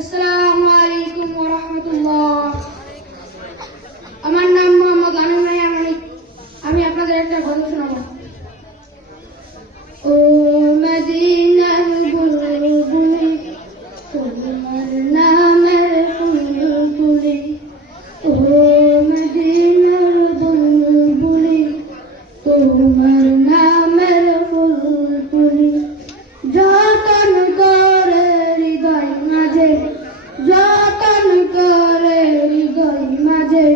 আসসালামু আলাইকুম ওয়া রাহমাতুল্লাহ। আমার নাম মোহাম্মদ আমিন মাইয়া মানিক। আমি আপনাদের একটা গল্প শোনাবো। ও মদিনার বুলবুলি, তোমার নামের বুলবুলি। ও মদিনার বুলবুলি, তোমার নামের বুলবুলি। যতন করে হৃদয় মাঝে, যতন করে হৃদয় মাঝে,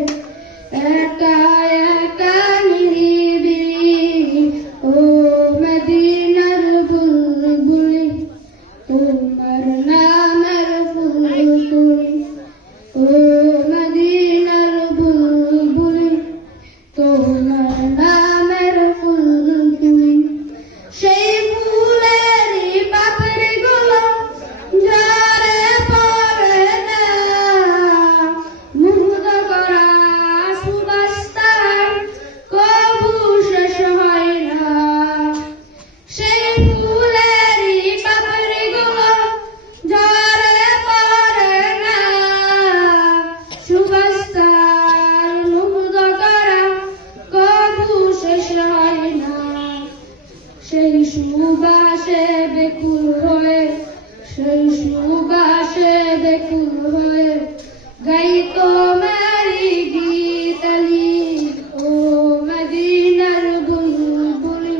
একা একা নিরিবিলি। ও মদিনার বুলবুলি, তোমার নামের বুলবুলি। ও মদিনার বুলবুলি, তোমার নামের বুলবুলি। সেই ফুলেরই পাপড়িগুলো ঝরে পড়ে না, মুগ্ধ করা সুবাস তার কবু শেষ হয় না। সেই ফুলেরই পাপড়িগুলো ঝরে পড়ে না, সুবাস তার মুগ্ধ করা কবু শেষ হয় না। সেই সুবাসে বেকুল হয়ে, সেই সুবাসে বেকুল হয়ে গাই তোমারি গীতালি। ও মদিনার বুলবুলি,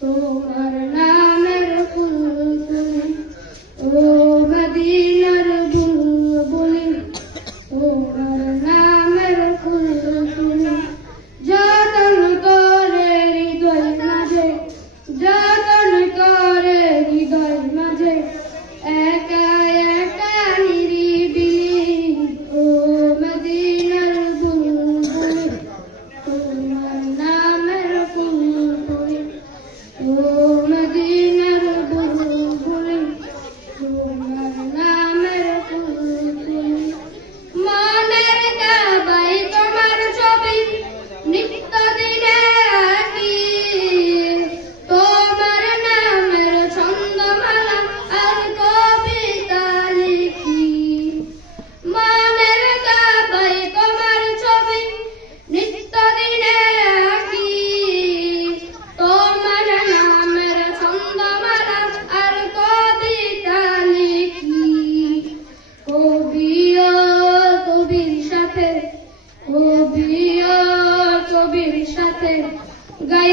তোমার নামের বুলবুলি। ও মদিনার বুলবুলি, তোমার নামের বুলবুলি। যতন করে হৃদয় মাঝে, যতন করে হৃদয় মাঝে, একা একা নিরিবিলি। ও মদিনার বুলবুলি, তোমার নামের বুলবুলি। ও মদিনার বুলবুলি, তোমার নামের বুলবুলি। মনের কাবায় তোমার ছবি নিত্য দিনে আঁকি, তোমার নামের ছন্দমালা আর কবিতা লিখি। মনের কাবায় তোমার ছবি নিত্য দিনে আঁকি, তোমার নামের ছন্দমালা আর কবিতা লিখি। কবিও কবির সাথে, কবিও কবির সাথে গাই